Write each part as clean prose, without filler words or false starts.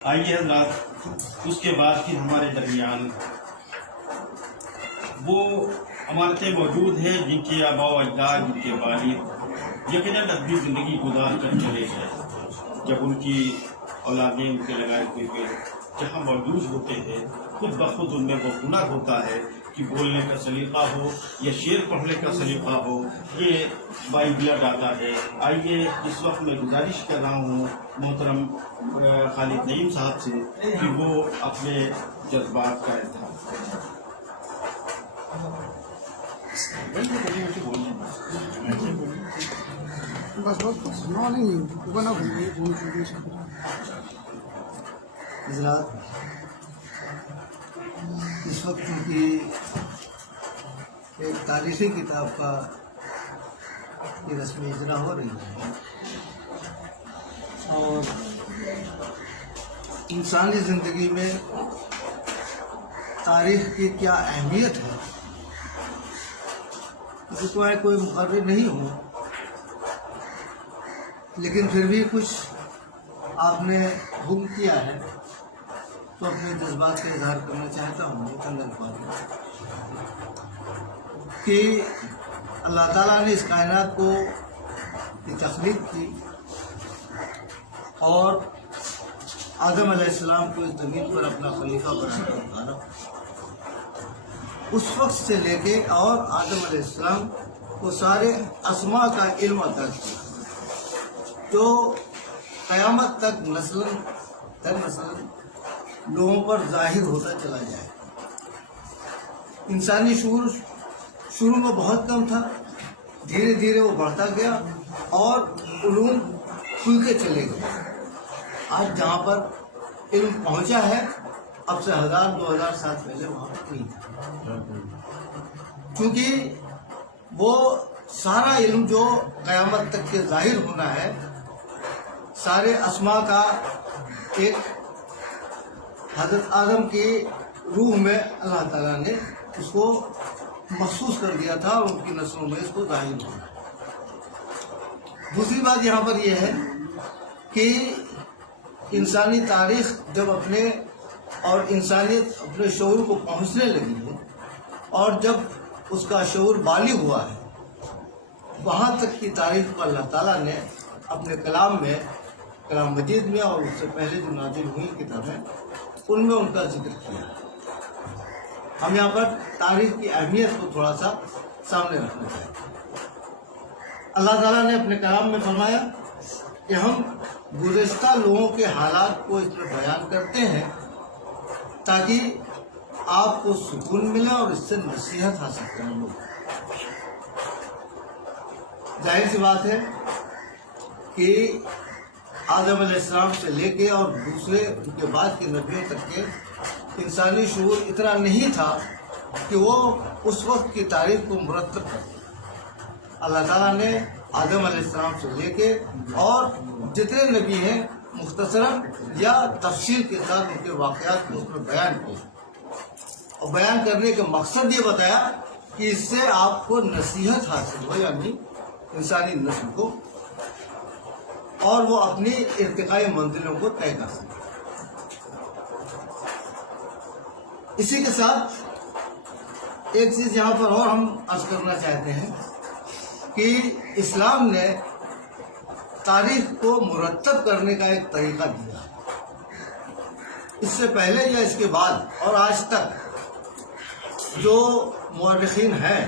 آئیے حضرات، اس کے بعد پھر ہمارے درمیان وہ عمارتیں موجود ہیں جن کے آباء و اجداد، جن کے والد یقیناً اپنی زندگی گزار کر چلے گئے، جب ان کی اولادیں ان کے لگائے ہوئے پیڑ جہاں موجود ہوتے ہیں خود بخود ان میں وہ ہنر ہوتا ہے کہ بولنے کا سلیقہ ہو یا شعر پڑھنے کا سلیقہ ہو، یہ بائی بلڈ آتا ہے۔ آئیے اس وقت میں گزارش کر رہا ہوں محترم خالد نعیم صاحب سے کہ وہ اپنے جذبات کا اظہار کریں۔ حضرات، اس وقت کی ایک تاریخی کتاب کا یہ رسم اجرا ہو رہی ہے اور انسانی زندگی میں تاریخ کی کیا اہمیت ہے اس کو کوئی مقرر نہیں ہو، لیکن پھر بھی کچھ آپ نے حکم کیا ہے تو اپنے جذبات کا اظہار کرنا چاہتا ہوں چند الفاظ کہ اللہ تعالیٰ نے اس کائنات کو کی تخلیق کی اور آدم علیہ السلام کو اس زمین پر اپنا خلیفہ بنا کر اتارا۔ اس وقت سے لے کے اور آدم علیہ السلام کو سارے اسماء کا علم عطا کیا جو قیامت تک نسل در نسل لوگوں پر ظاہر ہوتا چلا جائے۔ انسانی شعور شروع میں بہت کم تھا، دھیرے دھیرے وہ بڑھتا گیا اور علوم کھلتے چلے گئے۔ آج جہاں پر علم پہنچا ہے اب سے 1000-2000 سال پہلے وہاں پر نہیں تھا، کیونکہ وہ سارا علم جو قیامت تک کے ظاہر ہونا ہے، سارے اسماء کا ایک حضرت آدم کی روح میں اللہ تعالیٰ نے اس کو محسوس کر دیا تھا اور ان کی نسلوں میں اس کو ظاہر ہوا۔ دوسری بات یہاں پر یہ ہے کہ انسانی تاریخ جب اپنے اور انسانیت اپنے شعور کو پہنچنے لگی ہے اور جب اس کا شعور بالغ ہوا ہے، وہاں تک کی تاریخ کو اللہ تعالیٰ نے اپنے کلام میں، کلام مجید میں اور اس سے پہلے جو نازل ہوئی کتابیں ان میں ان کا ذکر کیا۔ ہم یہاں پر تاریخ کی اہمیت کو تھوڑا سا سامنے رکھنا چاہتے ہیں۔ اللہ تعالیٰ نے اپنے کلام میں فرمایا کہ ہم گزشتہ لوگوں کے حالات کو اس میں بیان کرتے ہیں تاکہ آپ کو سکون ملے اور اس سے نصیحت حاصل کریں لوگ۔ ظاہر سی بات ہے کہ آدم علیہ السلام سے لے کے اور دوسرے ان کے بعد کے نبیوں تک کے انسانی شعور اتنا نہیں تھا کہ وہ اس وقت کی تاریخ کو مرتب کرتے۔ اللہ تعالیٰ نے آدم علیہ السلام سے لے کے اور جتنے نبی ہیں مختصراً یا تفصیل کے ساتھ ان کے واقعات کو اس میں بیان کیا اور بیان کرنے کا مقصد یہ بتایا کہ اس سے آپ کو نصیحت حاصل ہو، یعنی انسانی نسل کو، اور وہ اپنی ارتقائی منزلوں کو طے کر سکے۔ اسی کے ساتھ ایک چیز یہاں پر اور ہم عرض کرنا چاہتے ہیں کہ اسلام نے تاریخ کو مرتب کرنے کا ایک طریقہ دیا۔ اس سے پہلے یا اس کے بعد اور آج تک جو مورخین ہیں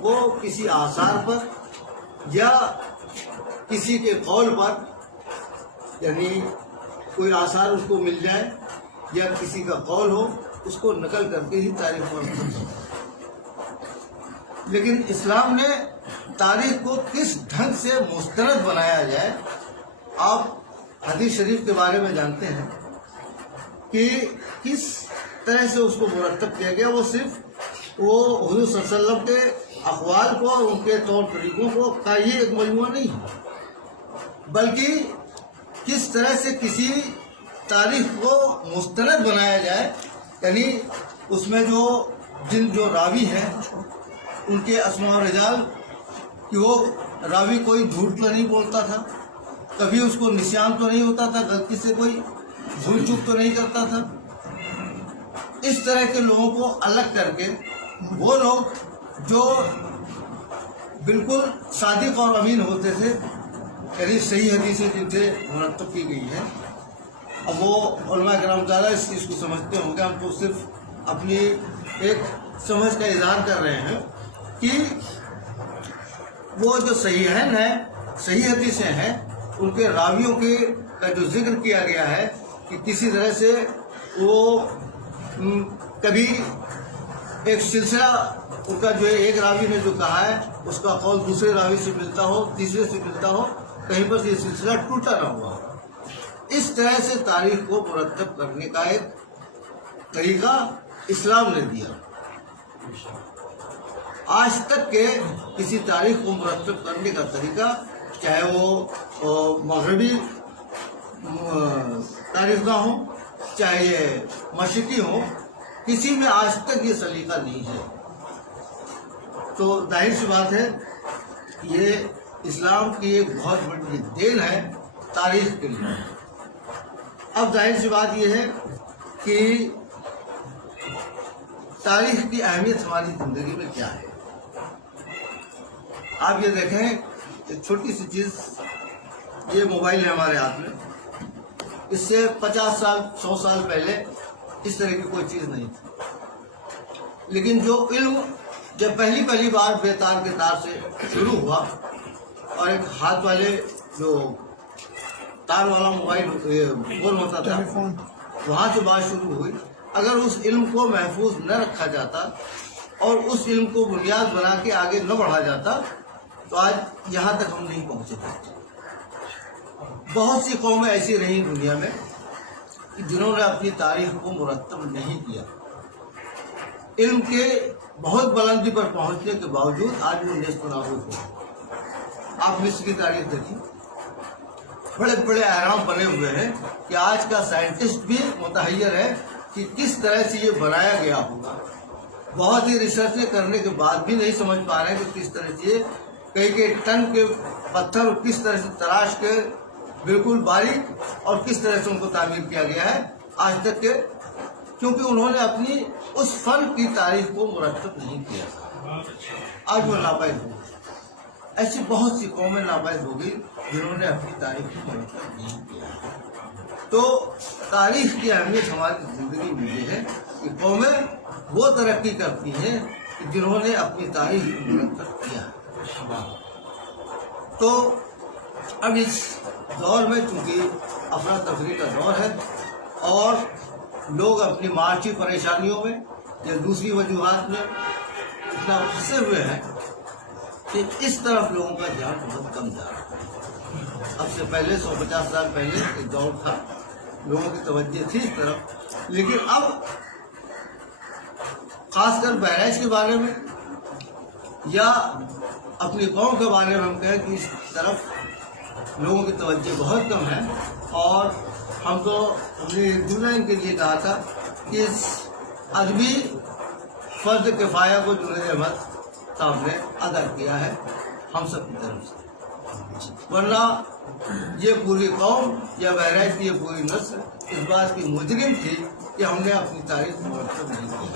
وہ کسی آثار پر یا کسی کے قول پر، یعنی کوئی آثار اس کو مل جائے یا کسی کا قول ہو اس کو نقل کر کے ہی تاریخ مرتب کرتے ہیں۔ لیکن اسلام نے تاریخ کو کس ڈھنگ سے مستند بنایا جائے، آپ حدیث شریف کے بارے میں جانتے ہیں کہ کس طرح سے اس کو مرتب کیا گیا۔ وہ صرف وہ حضور صلی اللہ علیہ وسلم کے اقوال کو اور ان کے طور طریقوں کو کا یہ ایک مجموعہ نہیں ہے، بلکہ کس طرح سے کسی تاریخ کو مستند بنایا جائے، یعنی اس میں جو راوی ہیں ان کے اسماء و رجال کہ وہ راوی کوئی جھوٹ تو نہیں بولتا تھا، کبھی اس کو نسیان تو نہیں ہوتا تھا غلطی سے کوئی بھول چوک تو نہیں کرتا تھا. اس طرح کے لوگوں کو الگ کر کے وہ لوگ جو بالکل صادق اور امین ہوتے تھے، یعنی صحیح حدیثیں جن سے مرتب کی گئی ہیں. اب وہ علماء کرام تعالیٰ اس چیز کو سمجھتے ہوں گے، ہم تو صرف اپنی ایک سمجھ کا اظہار کر رہے ہیں کہ وہ جو صحیحین ہیں، صحیح حدیثیں ہیں، ان کے راویوں کے کا جو ذکر کیا گیا ہے کہ کسی طرح سے وہ کبھی ایک سلسلہ ان کا جو ہے ایک راوی نے جو کہا ہے اس کا قول دوسرے راوی سے ملتا ہو، تیسرے سے ملتا ہو، کہیں پر یہ سلسلہ ٹوٹا نہ ہوا. اس طرح سے تاریخ کو مرتب کرنے کا ایک طریقہ اسلام نے دیا. آج تک کے کسی تاریخ کو مرتب کرنے کا طریقہ، چاہے وہ مغربی تاریخ نہ ہو، چاہے یہ مشرقی ہو، کسی میں آج تک یہ سلیقہ نہیں ہے. تو ظاہر سی بات ہے یہ اسلام کی ایک بہت بڑی دین ہے تاریخ کے لیے. اب ظاہر سی بات یہ ہے کہ تاریخ کی اہمیت ہماری زندگی میں کیا ہے. آپ یہ دیکھیں، ایک چھوٹی سی چیز، یہ موبائل ہے ہمارے ہاتھ میں، اس سے 50 سال 100 سال پہلے اس طرح کی کوئی چیز نہیں تھی. لیکن جو علم جب پہلی بار بے تار کے تار سے شروع ہوا اور ایک ہاتھ والے جو تار والا موبائل فون ہوتا تھا وہاں سے بات شروع ہوئی، اگر اس علم کو محفوظ نہ رکھا جاتا اور اس علم کو بنیاد بنا کے آگے نہ بڑھا جاتا تو آج یہاں تک ہم نہیں پہنچے تھے. بہت سی قومیں ایسی رہیں دنیا میں جنہوں نے اپنی تاریخ کو مرتب نہیں کیا. علم کے بہت بلندی پر پہنچنے کے باوجود آج وہ نیست و نابود ہے. آپ مصر کی تاریخ دیکھیں، بڑے بڑے اہرام بنے ہوئے ہیں کہ آج کا سائنٹسٹ بھی متحیر ہے کہ کس طرح سے یہ بنایا گیا ہوگا. بہت ہی ریسرچیں کرنے کے بعد بھی نہیں سمجھ پا رہے ہیں کہ کس طرح سے کئی ٹن کے پتھر کس طرح سے تراش کے بالکل باریک اور کس طرح سے ان کو تعمیر کیا گیا ہے آج تک کے، کیونکہ انہوں نے اپنی اس فن کی تاریخ کو مرتب نہیں کیا. آج وہ ناپید ہو گئی. ایسی بہت سی قومیں ناپید ہو گئی جنہوں نے اپنی تاریخ کو مرتب نہیں کیا. تو تاریخ کی اہمیت ہماری زندگی میں یہ ہے کہ قومیں وہ ترقی کرتی ہیں جنہوں نے اپنی تاریخ کو مرتب کیا. تو اب اس دور میں چونکہ افراتفری کا دور ہے اور لوگ اپنی معاشی پریشانیوں میں یا دوسری وجوہات میں اتنا پھنسے ہوئے ہیں کہ اس طرف لوگوں کا دھیان بہت کم جا رہا ہے. اب سے پہلے 150 سال پہلے ایک دور تھا، لوگوں کی توجہ تھی اس طرف، لیکن اب خاص کر بہرائچ کے بارے میں یا اپنی قوم کے بارے میں ہم کہیں کہ اس طرف لوگوں کی توجہ بہت کم ہے. اور ہم تو اپنی دنیا کے لیے کہا تھا کہ اس ادبی فرض کفایہ کو جنید احمد صاحب نے ادا کیا ہے ہم سب کی طرف سے، ورنہ یہ پوری قوم یا بہرائچ کی یہ پوری نسل اس بات کی مجرم تھی کہ ہم نے اپنی تاریخ مرتب نہیں کی.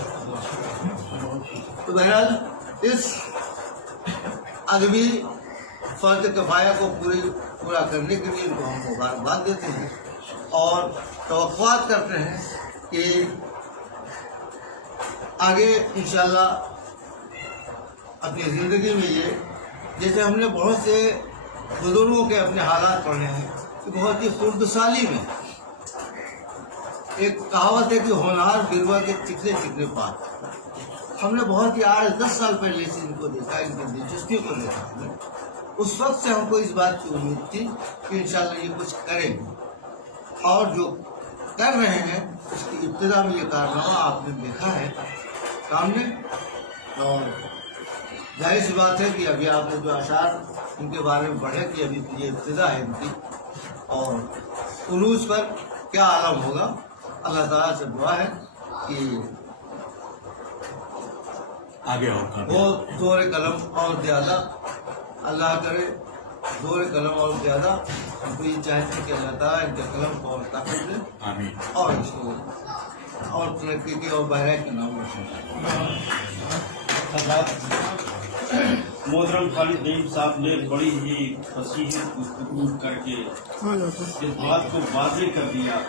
تو بہرحال اس ادبی فرض کفایہ کو پورا کرنے کے لیے ان کو ہم مبارکباد دیتے ہیں اور توقعات کرتے ہیں کہ آگے انشاءاللہ اپنی زندگی میں یہ، جیسے ہم نے بہت سے بزرگوں کے اپنے حالات پڑھے ہیں کہ بہت ہی خردسالی میں، ایک کہاوت ہے کہ ہونہار گروا کے چکنے چکنے پات. ہم نے بہت ہی 8-10 سال پہلے سے ان کو دیکھا، ان کی دلچسپی کو دیکھا. ہم نے اس وقت سے ہم کو اس بات کی امید تھی کہ انشاءاللہ یہ کچھ کریں گے، اور جو کر رہے ہیں اس کی ابتدا میں یہ کارنامہ آپ نے دیکھا ہے سامنے. اور ظاہر سی بات ہے کہ ابھی آپ نے جو اشعار ان کے بارے میں پڑھے کہ ابھی یہ ابتدا ہے ان کی، اور عروج پر کیا عالم ہوگا. اللہ تعالیٰ سے دعا ہے کہ آگے اور وہ زور قلم اور زیادہ اللہ کرے زور قلم اور زیادہ ہم کو یہ چاہتے ہیں کہ اللہ تعالیٰ ان کے قلم کو اور طاقت دے اور اس کو اور ترقی کے اور بہرائش کا نام محترم خالد نعیم صاحب نے بڑی ہی فصیح گفتگو کر کے اس بات کو واضح کر دیا